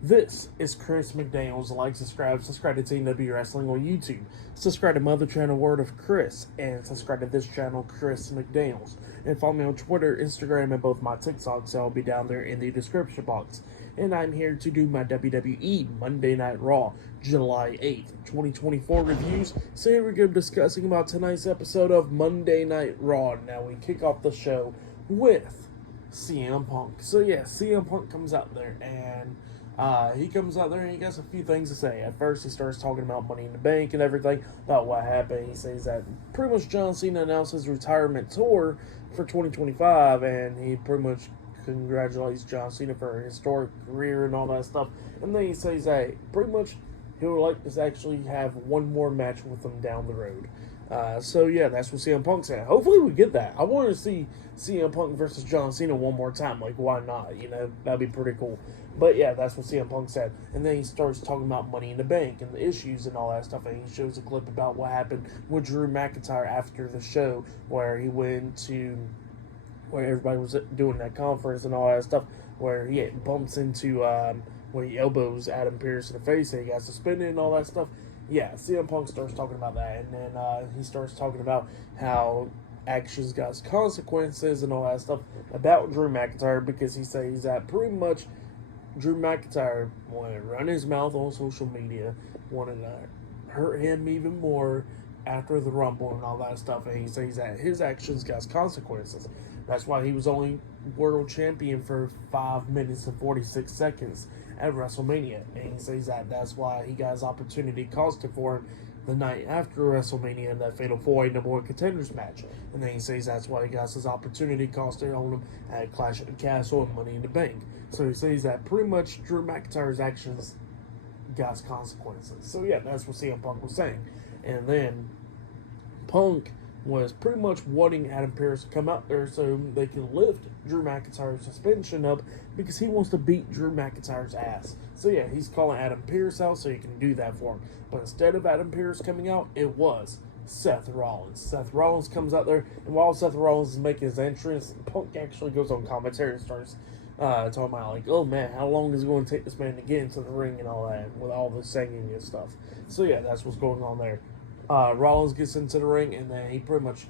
This is Chris McDaniels. Like, subscribe to TNW Wrestling on YouTube. Subscribe to my other channel, Word of Chris, and subscribe to this channel, Chris McDaniels. And follow me on Twitter, Instagram, and both my TikToks. I'll be down there in the description box. And I'm here to do my WWE Monday Night Raw, July 8th, 2024 reviews. So here we go, discussing about tonight's episode of Monday Night Raw. Now we kick off the show with CM Punk. So yeah, CM Punk comes out there and he comes out there and he got a few things to say. At first, he starts talking about Money in the Bank and everything, about what happened. He says that pretty much John Cena announced his retirement tour for 2025, and he pretty much congratulates John Cena for a historic career and all that stuff. And then he says that pretty much he would like to actually have one more match with him down the road. So yeah, that's what CM Punk said. Hopefully we get that. I want to see CM Punk versus John Cena one more time. Like, why not? You know, that'd be pretty cool. But yeah, that's what CM Punk said. And then he starts talking about Money in the Bank and the issues and all that stuff. And he shows a clip about what happened with Drew McIntyre after the show, where he went to where everybody was doing that conference and all that stuff, where he bumps into where he elbows Adam Pearce in the face and he got suspended and all that stuff. Yeah, CM Punk starts talking about that, and then he starts talking about how actions got consequences and all that stuff about Drew McIntyre, because he says that pretty much Drew McIntyre wanted to run his mouth on social media, wanted to hurt him even more after the Rumble and all that stuff, and he says that his actions got consequences. That's why he was only world champion for 5 minutes and 46 seconds at WrestleMania, and he says that that's why he got his opportunity costed for him the night after WrestleMania in that Fatal 4-Way Number 1 Contenders match. And then he says that's why he got his opportunity costed on him at Clash at the Castle and Money in the Bank. So he says that pretty much Drew McIntyre's actions got consequences. So yeah, that's what CM Punk was saying. And then Punk was pretty much wanting Adam Pearce to come out there so they can lift Drew McIntyre's suspension up, because he wants to beat Drew McIntyre's ass. So yeah, he's calling Adam Pearce out so he can do that for him. But instead of Adam Pearce coming out, it was Seth Rollins. Seth Rollins comes out there, and while Seth Rollins is making his entrance, Punk actually goes on commentary and starts talking about, like, oh man, how long is it going to take this man to get into the ring and all that, with all the singing and stuff. So yeah, that's what's going on there. Rollins gets into the ring, and then he pretty much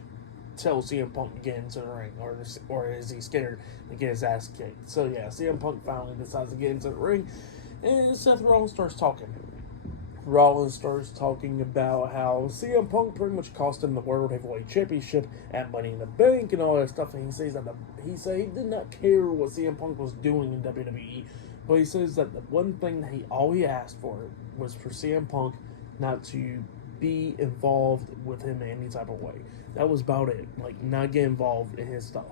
tells CM Punk to get into the ring, or is he scared to get his ass kicked? So yeah, CM Punk finally decides to get into the ring, and Seth Rollins starts talking. Rollins starts talking about how CM Punk pretty much cost him the World Heavyweight Championship at Money in the Bank and all that stuff, and he says that he did not care what CM Punk was doing in WWE, but he says that the one thing that all he asked for was for CM Punk not to be involved with him in any type of way. That was about it. Like, not get involved in his stuff.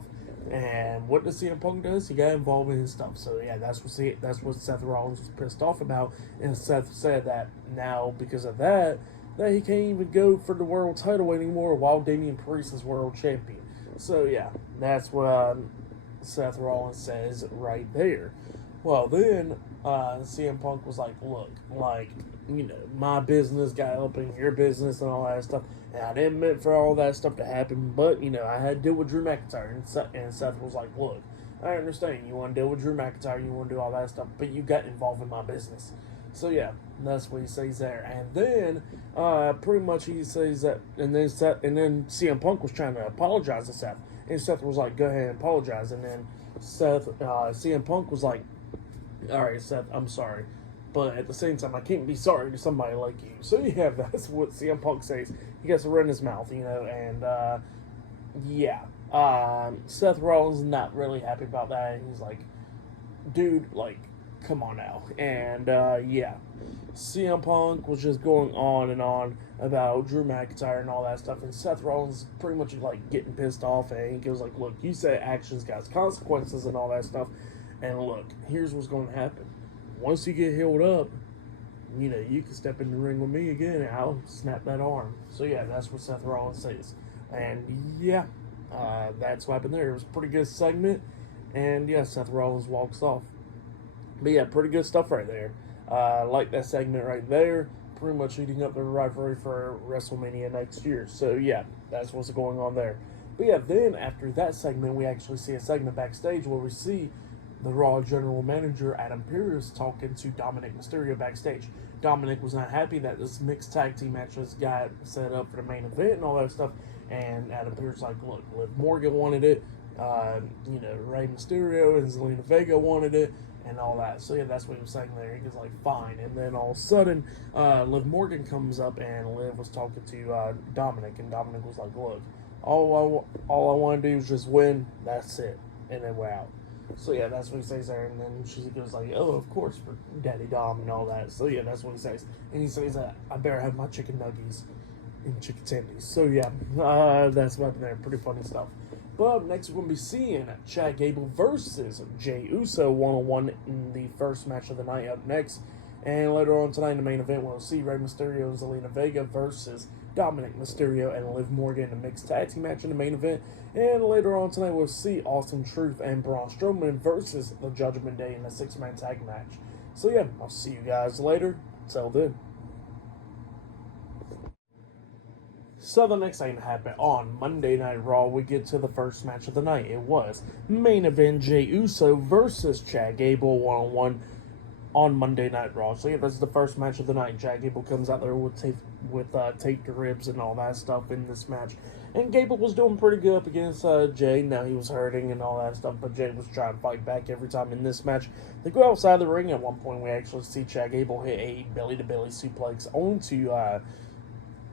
And what does CM Punk does? He got involved in his stuff. So yeah, that's what Seth Rollins was pissed off about. And Seth said that now, because of that he can't even go for the world title anymore while Damian Priest is world champion. So yeah, that's what Seth Rollins says right there. Well, then CM Punk was like, look, like, you know, my business got up in your business and all that stuff, and I didn't meant for all that stuff to happen, but, you know, I had to deal with Drew McIntyre. And Seth was like, look, I understand, you want to deal with Drew McIntyre, you want to do all that stuff, but you got involved in my business. So yeah, that's what he says there. And then pretty much he says that, and then CM Punk was trying to apologize to Seth, and Seth was like, go ahead and apologize. And then CM Punk was like, all right, Seth, I'm sorry, but at the same time, I can't be sorry to somebody like you. So yeah, that's what CM Punk says. He gets to run his mouth, you know, and yeah, Seth Rollins is not really happy about that, and he's like, dude, like, come on now. And yeah, CM Punk was just going on and on about Drew McIntyre and all that stuff, and Seth Rollins pretty much like getting pissed off, and he goes like, look, you say actions got consequences and all that stuff, and look, here's what's going to happen. Once you get healed up, you know, you can step in the ring with me again and I'll snap that arm. So yeah, that's what Seth Rollins says. And yeah, that's what happened there. It was a pretty good segment, and yeah, Seth Rollins walks off. But yeah, pretty good stuff right there. Like that segment right there, pretty much heating up the rivalry for WrestleMania next year. So yeah, that's what's going on there. But yeah, then after that segment, we actually see a segment backstage where we see the Raw general manager, Adam Pearce, talking to Dominic Mysterio backstage. Dominic was not happy that this mixed tag team matches got set up for the main event and all that stuff. And Adam Pearce like, look, Liv Morgan wanted it. Rey Mysterio and Zelina Vega wanted it. And all that. So yeah, that's what he was saying there. He was like, fine. And then all of a sudden, Liv Morgan comes up and Liv was talking to Dominic. And Dominic was like, look, all I want to do is just win. That's it. And then we're out. So yeah, that's what he says there. And then she goes like, oh, of course, for Daddy Dom and all that. So yeah, that's what he says. And he says that I better have my chicken nuggets and chicken tendies. So yeah, that's what happened there. Pretty funny stuff. But up next, we're going to be seeing Chad Gable versus Jey Uso one-on-one in the first match of the night up next. And later on tonight in the main event, we'll see Rey Mysterio and Zelina Vega versus Dominic Mysterio and Liv Morgan in a mixed tag team match in the main event. And later on tonight, we'll see Austin Truth and Braun Strowman versus the Judgment Day in a 6-man tag match. So yeah, I'll see you guys later. Till then. So the next thing that happened on Monday Night Raw, we get to the first match of the night. It was main event Jey Uso versus Chad Gable one-on-one on Monday Night Raw. So yeah, this is the first match of the night. Chad Gable comes out there with tape to ribs and all that stuff in this match. And Gable was doing pretty good up against Jey. Now he was hurting and all that stuff, but Jey was trying to fight back every time in this match. They go outside the ring. At one point, we actually see Chad Gable hit a belly-to-belly suplex onto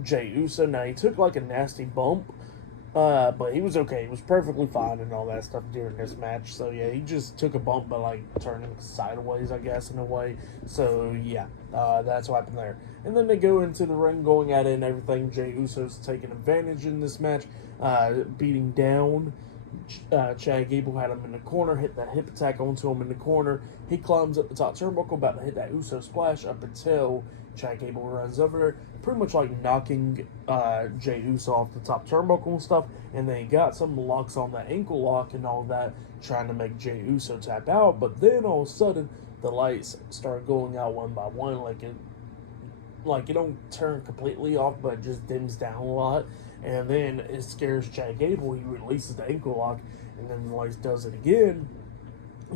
Jey Uso. Now, he took like a nasty bump, but he was okay. He was perfectly fine and all that stuff during this match. So, yeah, he just took a bump, but like turning sideways, I guess, in a way. So, yeah, that's what happened there. And then they go into the ring, going at it and everything. Jey Uso's taking advantage in this match, beating down Chad Gable. Had him in the corner, hit that hip attack onto him in the corner. He climbs up the top turnbuckle, about to hit that Uso splash up until Chad Gable runs over there, pretty much like knocking Jey Uso off the top turnbuckle and stuff. And then he got some locks on that ankle lock and all that, trying to make Jey Uso tap out. But then all of a sudden, the lights start going out one by one, like it don't turn completely off, but it just dims down a lot. And then it scares Chad Gable. He releases the ankle lock, and then the lights does it again.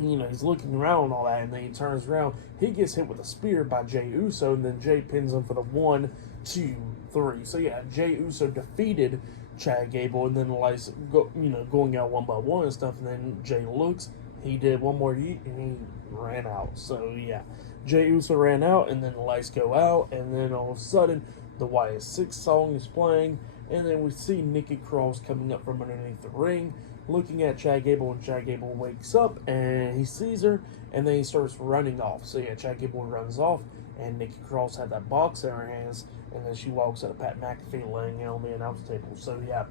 He's looking around and all that, and then he turns around. He gets hit with a spear by Jey Uso, and then Jey pins him for the 1, 2, 3. So yeah, Jey Uso defeated Chad Gable, and then the lights going out one by one and stuff. And then Jey looks, he did one more yeet, and he ran out. So yeah, Jey Uso ran out, and then the lights go out, and then all of a sudden the YS6 song is playing, and then we see Nikki Cross coming up from underneath the ring, looking at Chad Gable, and Chad Gable wakes up and he sees her, and then he starts running off. So yeah, Chad Gable runs off, and Nikki Cross had that box in her hands, and then she walks up Pat McAfee laying on the announce table. So yeah,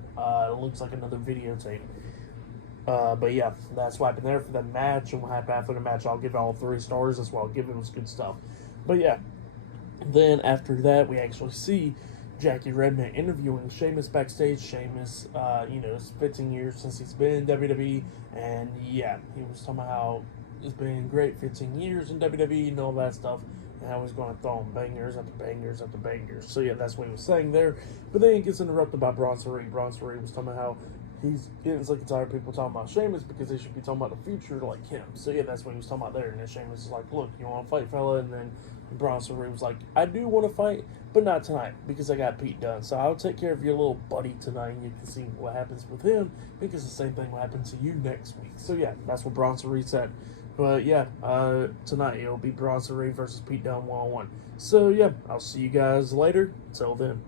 it looks like another videotape. But yeah, that's what happened there for the match, and what happened after the match, I'll give it all 3 stars as well. Give it was good stuff. But yeah, then after that, we actually see Jackie Redman interviewing Sheamus backstage. Sheamus, it's 15 years since he's been in WWE, and yeah, he was talking about how it's been great 15 years in WWE and all that stuff, and how he's going to throw him bangers after bangers after bangers. So yeah, that's what he was saying there. But then he gets interrupted by Bronson Reed. Bronson Reed was talking about how he's getting sick and tired of people talking about Sheamus because they should be talking about the future like him. So yeah, that's what he was talking about there. And then Sheamus is like, look, you want to fight, fella? And then Bronson Reed was like, I do want to fight, but not tonight because I got Pete Dunne. So I'll take care of your little buddy tonight, and you can see what happens with him, because the same thing will happen to you next week. So yeah, that's what Bronson Reed said. But yeah, tonight it'll be Bronson Reed versus Pete Dunne one-on-one. So yeah, I'll see you guys later. Till then.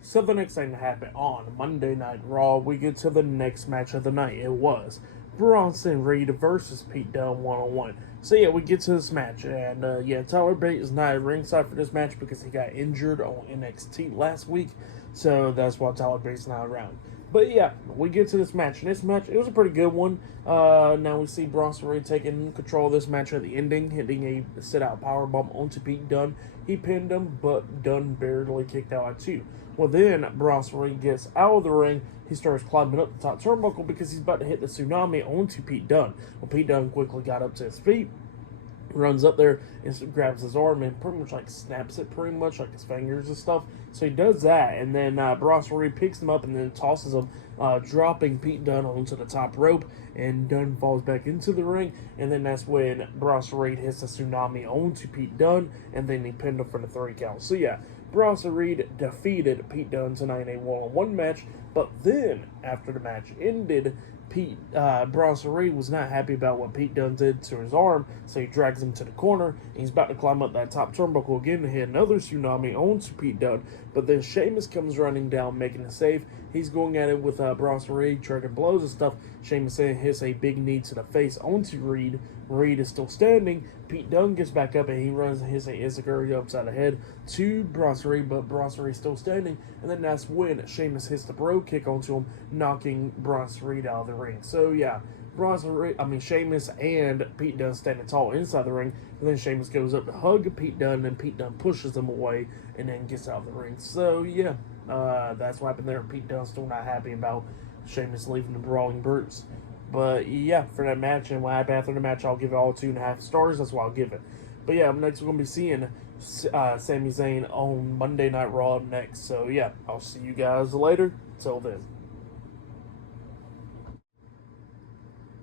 So the next thing that happened on Monday Night Raw, we get to the next match of the night. It was Bronson Reed versus Pete Dunne one-on-one. So yeah, we get to this match, and yeah, Tyler Bate is not at ringside for this match because he got injured on NXT last week. So that's why Tyler Bate's not around. But yeah, we get to this match. And this match, it was a pretty good one. Now we see Bronson Reed taking control of this match at the ending, hitting a sit-out powerbomb onto Pete Dunne. He pinned him, but Dunne barely kicked out at 2. Well, then Bronson Reed gets out of the ring. He starts climbing up the top turnbuckle because he's about to hit the tsunami onto Pete Dunne. Well, Pete Dunne quickly got up to his feet, runs up there and grabs his arm and pretty much like snaps it, pretty much like his fingers and stuff. So he does that, and then Bronson Reed picks him up and then tosses him, dropping Pete Dunne onto the top rope, and Dunne falls back into the ring, and then that's when Bronson Reed hits a tsunami onto Pete Dunne, and then he pinned him for the 3 count. So yeah, Bronson Reed defeated Pete Dunne tonight in a one-on-one match, but then after the match ended, Bronson Reed was not happy about what Pete Dunne did to his arm, so he drags him to the corner, and he's about to climb up that top turnbuckle again to hit another tsunami onto Pete Dunne, but then Sheamus comes running down, making a save. He's going at it with Bronson Reed, trading blows and stuff. Sheamus hits a big knee to the face onto Reed. Reed is still standing. Pete Dunne gets back up and he runs and hits a Izaguri upside the head to Bronson Reed, but Bronson Reed still standing. And then that's when Sheamus hits the bro kick onto him, knocking Bronson Reed out of the ring. So yeah, Sheamus and Pete Dunne standing tall inside the ring, and then Sheamus goes up to hug Pete Dunne, and Pete Dunne pushes him away, and then gets out of the ring. So yeah, that's what happened there. Pete Dunne's still not happy about Sheamus leaving the Brawling Brutes. But yeah, for that match and what happened after the match, I'll give it all 2.5 stars. That's what I'll give it. But yeah, next we're going to be seeing Sami Zayn on Monday Night Raw next. So yeah, I'll see you guys later. Till then.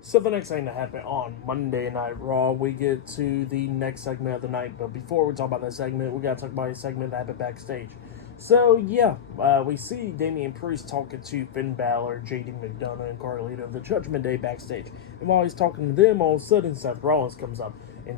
So the next thing that happened on Monday Night Raw, we get to the next segment of the night. But before we talk about that segment, we got to talk about a segment that happened backstage. So yeah, we see Damian Priest talking to Finn Balor, JD McDonough, and Carlito, the Judgment Day backstage. And while he's talking to them, all of a sudden Seth Rollins comes up, and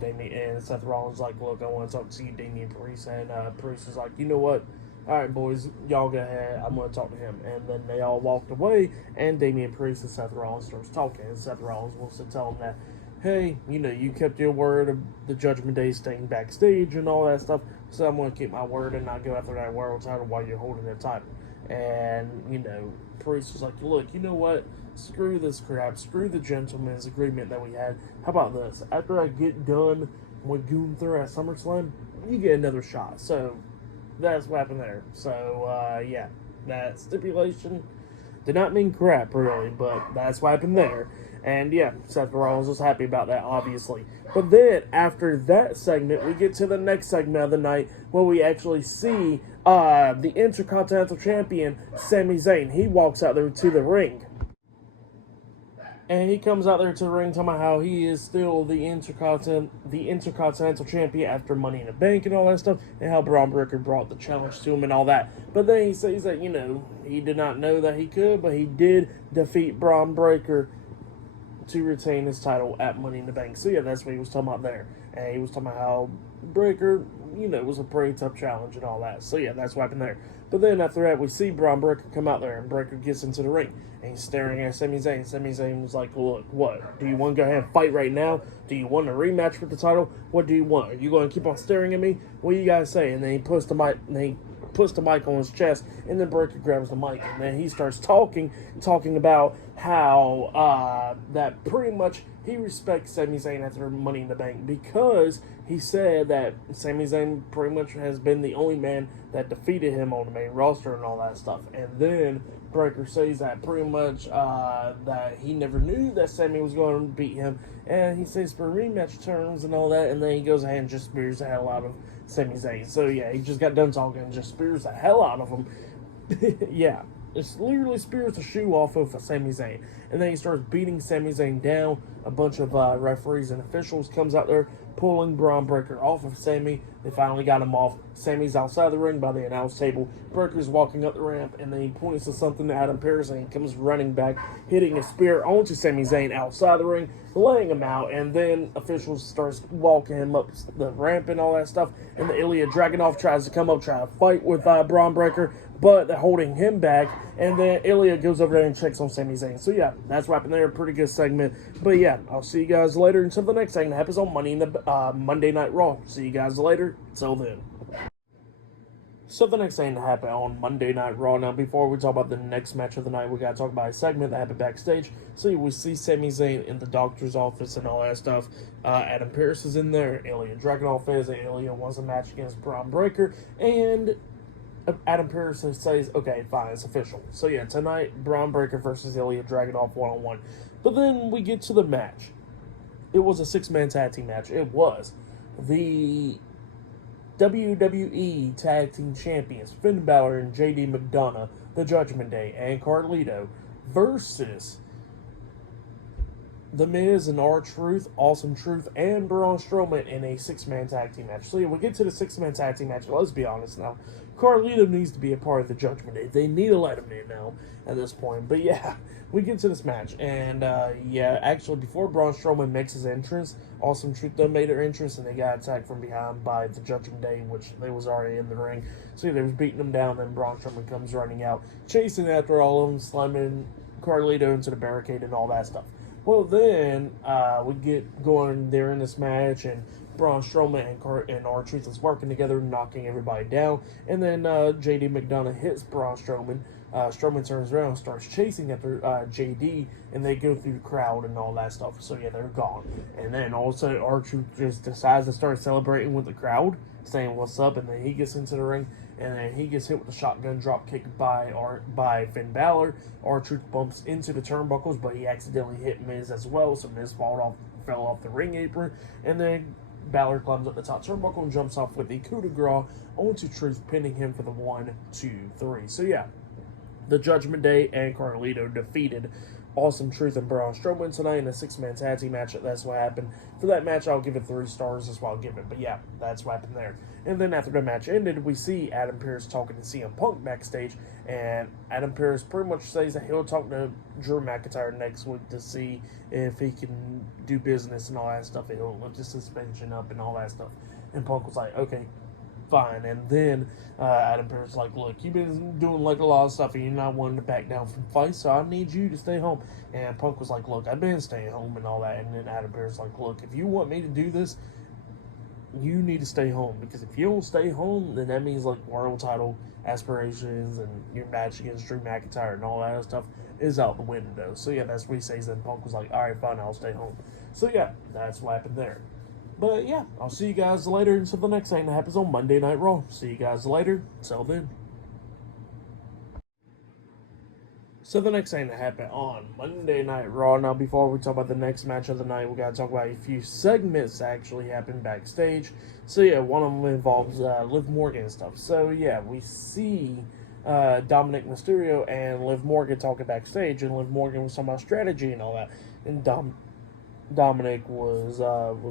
Seth Rollins is like, "Look, I want to talk to you, Damian Priest." And Priest is like, "You know what? All right, boys, y'all go ahead. I'm going to talk to him." And then they all walked away, and Damian Priest and Seth Rollins starts talking. And Seth Rollins wants to tell him that, hey, you kept your word of the Judgment Day staying backstage and all that stuff, so I'm going to keep my word and not go after that world title while you're holding the title. And, Priest was like, look, you know what? Screw this crap. Screw the gentleman's agreement that we had. How about this? After I get done with Gunther at SummerSlam, you get another shot. So that's what happened there. So, yeah, that stipulation did not mean crap, really, but that's what happened there. And yeah, Seth Rollins was happy about that, obviously. But then, after that segment, we get to the next segment of the night, where we actually see the Intercontinental Champion, Sami Zayn. He walks out there to the ring. And he comes out there to the ring talking about how he is still the Intercontinental Champion after Money in the Bank and all that stuff, and how Braun Breaker brought the challenge to him and all that. But then he says that, he did not know that he could, but he did defeat Braun Breaker to retain his title at Money in the Bank. So yeah, that's what he was talking about there. And he was talking about how Breaker, was a pretty tough challenge and all that. So yeah, that's what happened there. But then after that, we see Braun Breaker come out there, and Breaker gets into the ring, and he's staring at Sami Zayn. Sami Zayn was like, look, what? Do you want to go ahead and fight right now? Do you want a rematch for the title? What do you want? Are you going to keep on staring at me? What do you guys say? And then he puts the mic, on his chest, and then Breaker grabs the mic, and then he starts talking about how that pretty much he respects Sami Zayn after Money in the Bank, because he said that Sami Zayn pretty much has been the only man that defeated him on the main roster and all that stuff. And then Breaker says that pretty much that he never knew that Sami was going to beat him, and he says for rematch terms and all that, and then he goes ahead and just spears the hell out of Sami Zayn. So yeah, he just got done talking and just spears the hell out of him. Yeah, just literally spears the shoe off of Sami Zayn. And then he starts beating Sami Zayn down. A bunch of referees and officials comes out there, pulling Braun Breaker off of Sami. They finally got him off. Sami's outside the ring by the announce table. Breaker's walking up the ramp, and then he points to something to Adam Pearce, and he comes running back, hitting a spear onto Sami Zayn outside the ring, laying him out. And then officials starts walking him up the ramp and all that stuff. And the Ilya Dragunov tries to come up, try to fight with Braun Breaker, but they're holding him back. And then Ilya goes over there and checks on Sami Zayn. So yeah, that's what happened there. Pretty good segment. But yeah, I'll see you guys later until the next segment happens on Monday Night Raw. See you guys later. Till then. So the next thing that happened on Monday Night Raw. Now, before we talk about the next match of the night, we got to talk about a segment that happened backstage. So we see Sami Zayn in the doctor's office and all that stuff. Adam Pearce is in there. Ilya Dragunov is. And Ilya wants a match against Braun Breaker. And Adam Pearce says, okay, fine, it's official. So yeah, tonight, Braun Breaker versus Ilya Dragunov 1-on-1. But then we get to the match. it was a six-man tag team match. It was the WWE Tag Team Champions, Finn Balor and JD McDonough, the Judgment Day, and Carlito versus The Miz and R-Truth, Awesome Truth, and Braun Strowman in a six-man tag team match. So yeah, we get to the six-man tag team match. Let's be honest now. Carlito needs to be a part of the Judgment Day. They need to let him in now at this point. But yeah, we get to this match. And yeah, actually, before Braun Strowman makes his entrance, Awesome Truth done made her entrance, and they got attacked from behind by the Judgment Day, which they was already in the ring. So yeah, they was beating them down, and Braun Strowman comes running out, chasing after all of them, slamming Carlito into the barricade and all that stuff. Well, then we get going there in this match, and Braun Strowman and R-Truth is working together, knocking everybody down. And then JD McDonough hits Braun Strowman. Strowman turns around, starts chasing after JD, and they go through the crowd and all that stuff. So yeah, they're gone. And then all of a sudden, R-Truth just decides to start celebrating with the crowd, saying what's up, and then he gets into the ring. And then he gets hit with a shotgun drop kick by Finn Balor. R-Truth bumps into the turnbuckles, but he accidentally hit Miz as well, so Miz fell off the ring apron. And then Balor climbs up the top turnbuckle and jumps off with the coup de grace onto Truth, pinning him for the 1, 2, 3. So yeah, the Judgment Day and Carlito defeated Awesome Truth and Braun Strowman tonight in a six-man tag team match. That's what happened. For that match, I'll give it 3 stars. That's what I'll give it. But yeah, that's what happened there. And then after the match ended, we see Adam Pearce talking to CM Punk backstage. And Adam Pearce pretty much says that he'll talk to Drew McIntyre next week to see if he can do business and all that stuff. He'll lift the suspension up and all that stuff. And Punk was like, okay, fine. And then Adam Pearce was like, look, you've been doing like a lot of stuff and you're not wanting to back down from fights, so I need you to stay home. And Punk was like, look, I've been staying home and all that. And then Adam Pearce was like, look, if you want me to do this, you need to stay home, because if you don't stay home, then that means like world title aspirations and your match against Drew McIntyre and all that other stuff is out the window. So yeah, that's what he says. Then Punk was like, all right, fine, I'll stay home. So yeah, that's what happened there. But yeah, I'll see you guys later until the next thing that happens on Monday Night Raw. See you guys later. Till then. So the next thing that happened on Monday Night Raw. Now, before we talk about the next match of the night, we got to talk about a few segments that actually happened backstage. So yeah, one of them involves Liv Morgan and stuff. So yeah, we see Dominic Mysterio and Liv Morgan talking backstage, and Liv Morgan was talking about strategy and all that. And Dominic was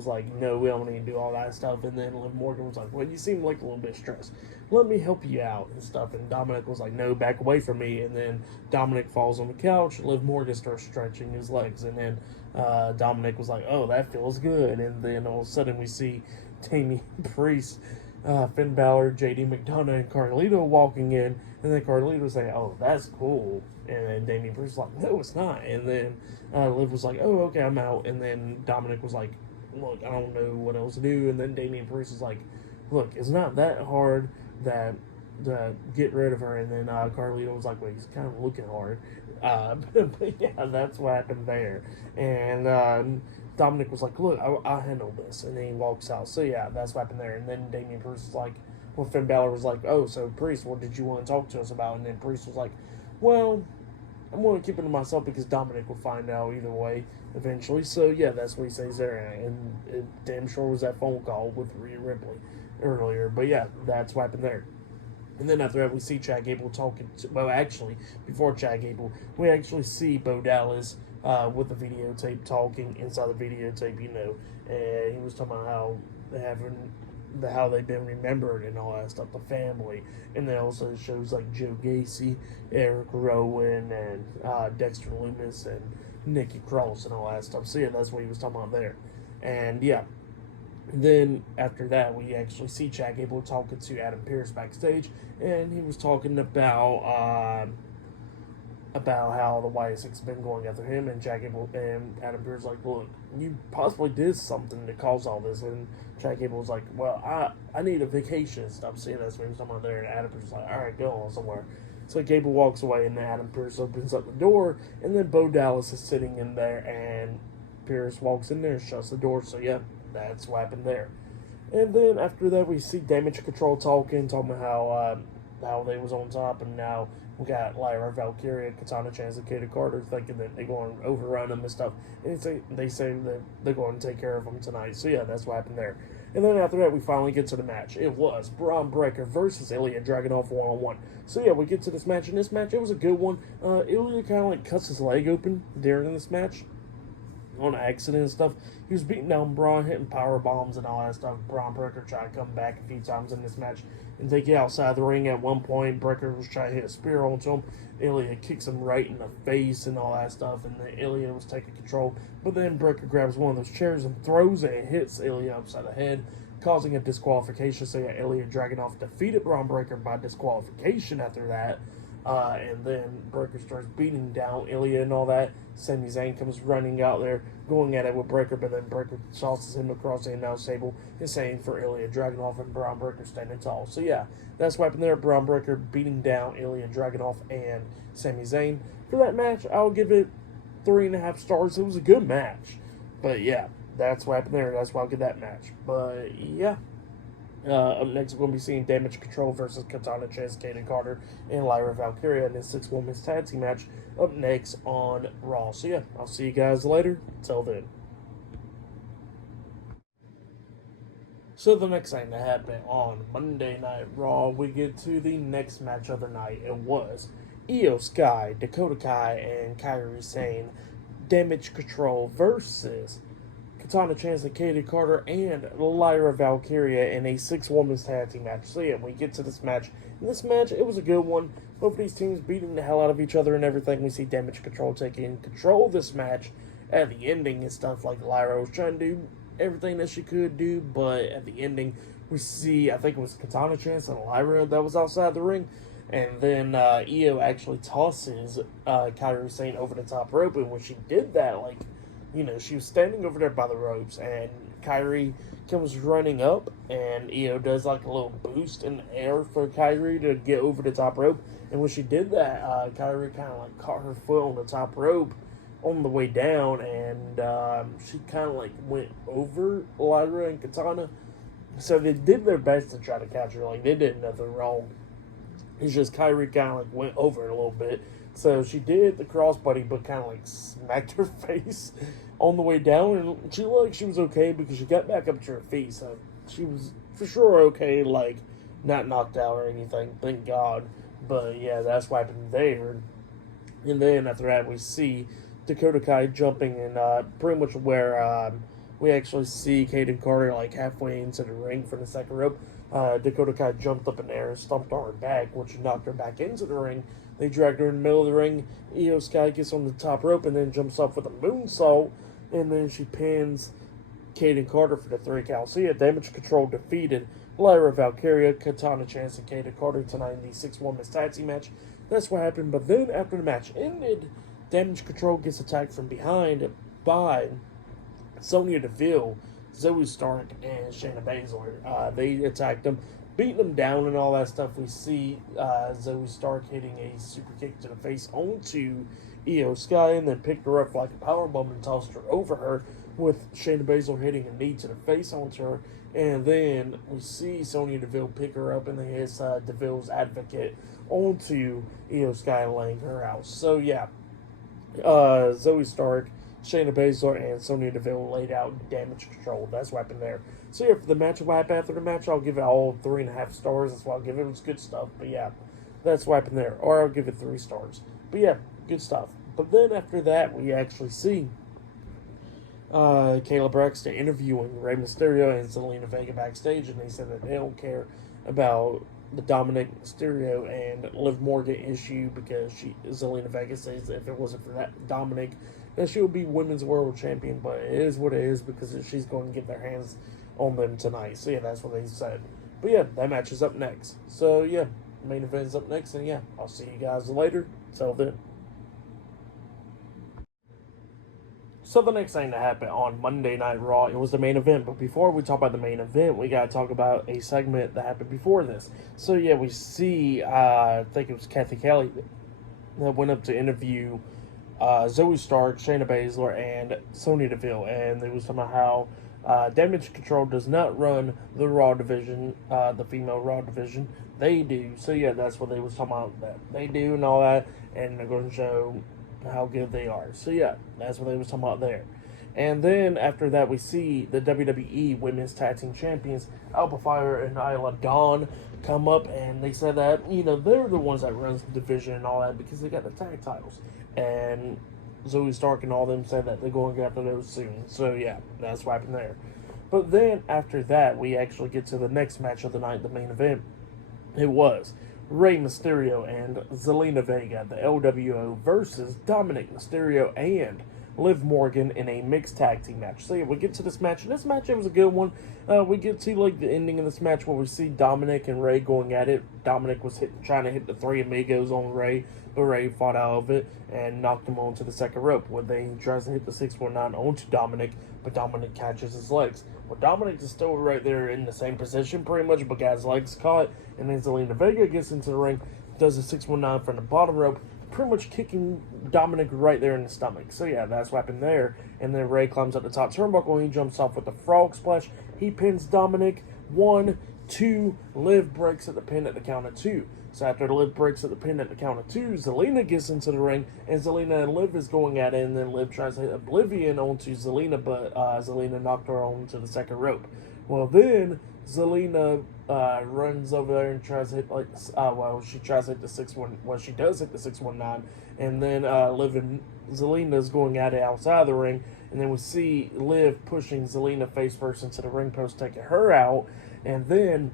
like, no, we don't need to do all that stuff. And then Liv Morgan was like, well, you seem like a little bit stressed. Let me help you out and stuff. And Dominic was like, no, back away from me. And then Dominic falls on the couch. Liv Morgan starts stretching his legs. And then Dominic was like, oh, that feels good. And then all of a sudden we see Damian Priest, Finn Balor, JD McDonough, and Carlito walking in. And then Carlito was like, oh, that's cool. And then Damian Priest was like, no, it's not. And then Liv was like, oh, okay, I'm out. And then Dominic was like, look, I don't know what else to do. And then Damian Priest was like, look, it's not that hard to get rid of her. And then Carlito was like, well, he's kind of looking hard. But yeah, that's what happened there. And Dominic was like, look, I'll handle this. And then he walks out. So yeah, that's what happened there. And then Damian Priest was like, well, Finn Balor was like, oh, so Priest, what did you want to talk to us about? And then Priest was like, well, I'm going to keep it to myself because Dominic will find out either way eventually. So yeah, that's what he says there. And it damn sure was that phone call with Rhea Ripley earlier. But yeah, that's what happened there. And then after that, we see Chad Gable talking to, well, actually, before Chad Gable, we actually see Bo Dallas with the videotape talking inside the videotape, you know, and he was talking about how they've been remembered and all that stuff, the family. And then also shows like Joe Gacy, Eric Rowan, and Dexter Lumis, and Nikki Cross, and all that stuff. So yeah, that's what he was talking about there. And yeah, then after that, we actually see Chad Gable talking to Adam Pearce backstage, and he was talking about how the YSX have been going after him, and Chad Gable and Adam Pearce like, look, you possibly did something to cause all this. And Chad Gable was like, well, I need a vacation and stuff. See, that's what he was talking about there. And Adam Pearce was like, all right, go on somewhere. So Gable walks away, and then Adam Pearce opens up the door, and then Bo Dallas is sitting in there, and Pearce walks in there and shuts the door. So yeah, that's what happened there. And then after that, we see Damage Control talking about how they was on top, and now we got Lyra, Valkyria, Katana Chance, and Kato Carter thinking that they're going to overrun them and stuff. And they say that they're going to take care of them tonight. So yeah, that's what happened there. And then after that, we finally get to the match. It was Braun Breaker versus Ilya Dragunov one-on-one. So yeah, we get to this match. And this match, it was a good one. Ilya kind of like cuts his leg open during this match on accident and stuff. He was beating down Braun, hitting power bombs and all that stuff. Braun Breaker tried to come back a few times in this match and take it outside the ring. At one point, Breaker was trying to hit a spear onto him. Ilya kicks him right in the face and all that stuff, and then Ilya was taking control. But then Breaker grabs one of those chairs and throws it and hits Ilya upside the head, causing a disqualification. So yeah, Ilya Dragunov defeated Braun Breaker by disqualification after that. And then Breaker starts beating down Ilya and all that. Sami Zayn comes running out there, going at it with Breaker, but then Breaker tosses him across the announce table and saying for Ilya Dragunov, and Braun Breaker standing tall. So yeah, that's what happened there. Braun Breaker beating down Ilya Dragunov and Sami Zayn. For that match, I'll give it 3.5 stars. It was a good match. But yeah, that's what happened there. That's why I'll give that match. But yeah. Up next, we're going to be seeing Damage Control versus Katana Chance, Kaden Carter, and Lyra Valkyria in this 6-women's tag team match up next on Raw. So yeah, I'll see you guys later. Till then. So the next thing that happened on Monday Night Raw, we get to the next match of the night. It was Io Sky, Dakota Kai, and Kairi Sane Damage Control versus Katana Chance and Katie Carter and Lyra Valkyria in a 6-women's tag team match. So yeah, we get to this match. In this match, it was a good one. Both of these teams beating the hell out of each other and everything. We see Damage Control taking control of this match at the ending and stuff, like Lyra was trying to do everything that she could do, but at the ending, we see, I think it was Katana Chance and Lyra that was outside the ring. And then Io actually tosses Kairi Sane over the top rope, and when she did that, like, you know, she was standing over there by the ropes, and Kairi comes running up, and Io does like a little boost in the air for Kairi to get over the top rope. And when she did that, Kairi kind of like caught her foot on the top rope on the way down, and she kind of like went over Lyra and Katana. So they did their best to try to catch her. Like, they did nothing wrong. It's just Kairi kind of like went over it a little bit. So she did the crossbody, but kind of like smacked her face on the way down, and she looked like she was okay because she got back up to her feet. So she was for sure okay, like not knocked out or anything, thank God. But yeah, that's what happened there. And then after that, we see Dakota Kai jumping in pretty much where we actually see Kaden Carter like halfway into the ring for the second rope. Dakota Kai jumped up in the air and stomped on her back, which knocked her back into the ring. They dragged her in the middle of the ring. Io Sky gets on the top rope and then jumps up with a moonsault, and then she pins Kaden Carter for the 3 count. So yeah, Damage Control defeated Lyra Valkyria, Katana Chance, and Kaden Carter tonight in the 6-women's tag team match. That's what happened. But then after the match ended, Damage Control gets attacked from behind by Sonya Deville, Zoe Stark, and Shayna Baszler. They attacked them, beating them down and all that stuff. We see Zoe Stark hitting a super kick to the face onto Io Sky, and then picked her up like a powerbomb and tossed her over her, with Shayna Baszler hitting a knee to the face onto her. And then we see Sonya Deville pick her up, and then hits Deville's advocate onto Io Sky, laying her out. So yeah, Zoe Stark, Shayna Baszler, and Sonya Deville laid out Damage Control. That's what happened there. So yeah, for the match, what happened after the match, I'll give it all 3.5 stars. That's what I'll give it. It was good stuff. But yeah, that's what happened there. Or I'll give it 3 stars. But yeah, good stuff. But then after that, we actually see Kayla Braxton interviewing Rey Mysterio and Zelina Vega backstage, and they said that they don't care about the Dominic Mysterio and Liv Morgan issue, because Zelina Vega says that if it wasn't for that Dominic, that she would be Women's World Champion. But it is what it is, because she's going to get their hands on them tonight. So yeah, that's what they said. But yeah, that match is up next. So yeah, main event is up next, and yeah, I'll see you guys later. Till then. So the next thing that happened on Monday Night Raw, it was the main event. But before we talk about the main event, we got to talk about a segment that happened before this. So yeah, we see, I think it was Kathy Kelly that went up to interview Zoe Stark, Shayna Baszler, and Sonya Deville. And they was talking about how Damage Control does not run the Raw division, the female Raw division. They do. So yeah, that's what they was talking about. That they do and all that, and they're going to show how good they are. So yeah, that's what they was talking about there. And then after that, we see the WWE Women's Tag Team Champions, Alpha Fire and Isla Dawn, come up, and they said that, they're the ones that runs the division and all that because they got the tag titles. And Zoe Stark and all them said that they're going to get after those soon. So yeah, that's what happened there. But then after that, we actually get to the next match of the night, the main event. It was Rey Mysterio and Zelina Vega, the LWO, versus Dominic Mysterio and Liv Morgan in a mixed tag team match. So yeah, we get to this match, and this match, it was a good one. We get to like the ending of this match where we see Dominic and Rey going at it. Dominic was trying to hit the Three Amigos on Rey, but Rey fought out of it and knocked him onto the second rope. Where he tries to hit the 619 onto Dominic, but Dominic catches his legs. Well, Dominic is still right there in the same position pretty much, but got his legs caught, and then Zelina Vega gets into the ring, does a 619 from the bottom rope, pretty much kicking Dominic right there in the stomach. So yeah, that's what happened there. And then Rey climbs up the top turnbuckle and he jumps off with the frog splash. He pins Dominic. 1, 2. Liv breaks at the pin at the count of 2. So after Liv breaks at the pin at the count of 2, Zelina gets into the ring, and Zelina and Liv is going at it, and then Liv tries to hit Oblivion onto Zelina, but Zelina knocked her onto the second rope. Well, then Zelina runs over there and tries to hit she tries to hit the 6-1. Well, she does hit the 619, and then Liv and Zelina is going at it outside the ring, and then we see Liv pushing Zelina face first into the ring post, taking her out, and then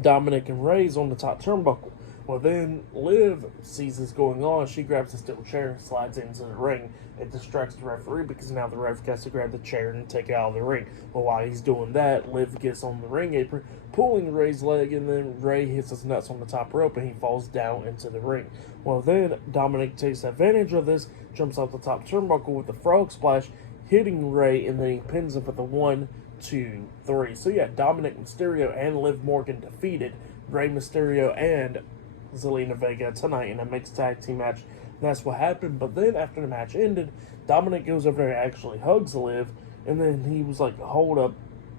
Dominic and Rey's on the top turnbuckle. Well, then Liv sees this going on. She grabs a steel chair and slides into the ring. It distracts the referee because now the ref has to grab the chair and take it out of the ring. Well, while he's doing that, Liv gets on the ring apron, pulling Rey's leg, and then Rey hits his nuts on the top rope and he falls down into the ring. Well, then Dominic takes advantage of this, jumps off the top turnbuckle with the frog splash, hitting Rey, and then he pins him with the 1, 2, 3. So yeah, Dominic Mysterio and Liv Morgan defeated Rey Mysterio and Zelina Vega tonight in a mixed tag team match. That's what happened. But then after the match ended, Dominic goes over there and actually hugs Liv, and then he was like, hold up,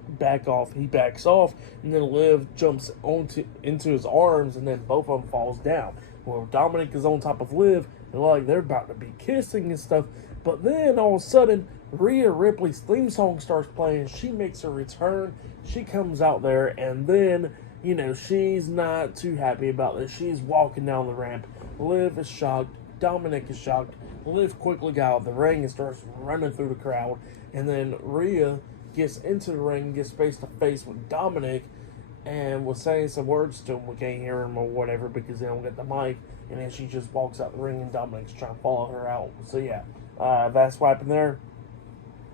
back off. He backs off, and then Liv jumps into his arms, and then both of them falls down. Well, Dominic is on top of Liv, and they're about to be kissing and stuff. But then all of a sudden, Rhea Ripley's theme song starts playing. She makes a return. She comes out there, and then she's not too happy about this. She's walking down the ramp. Liv is shocked. Dominic is shocked. Liv quickly got out of the ring and starts running through the crowd. And then Rhea gets into the ring, gets face to face with Dominic, and was saying some words to him. We can't hear him or whatever because they don't get the mic. And then she just walks out the ring, and Dominic's trying to follow her out. So yeah, that's what happened there.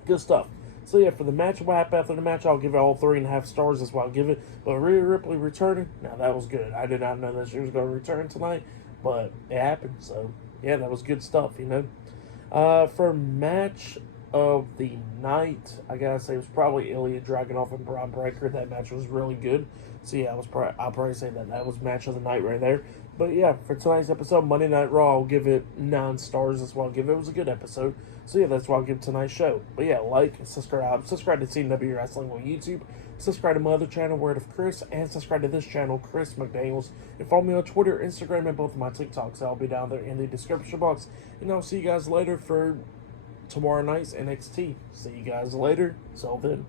Good stuff. So yeah, for the match, what happened after the match, I'll give it all 3.5 stars. That's what I'll give it. But Rhea Ripley returning, now that was good. I did not know that she was going to return tonight, but it happened. So yeah, that was good stuff, For match of the night, I gotta say it was probably Ilya Dragunov and Braun Breaker. That match was really good. So yeah, I'll probably say that was match of the night right there. But yeah, for tonight's episode, Monday Night Raw, I'll give it 9 stars. That's what I'll give it. It was a good episode. So yeah, that's what I'll give tonight's show. But yeah, like, subscribe to CW Wrestling on YouTube, subscribe to my other channel, Word of Chris, and subscribe to this channel, Chris McDaniels. And follow me on Twitter, Instagram, and both of my TikToks. I'll be down there in the description box. And I'll see you guys later for tomorrow night's NXT. See you guys later. So then.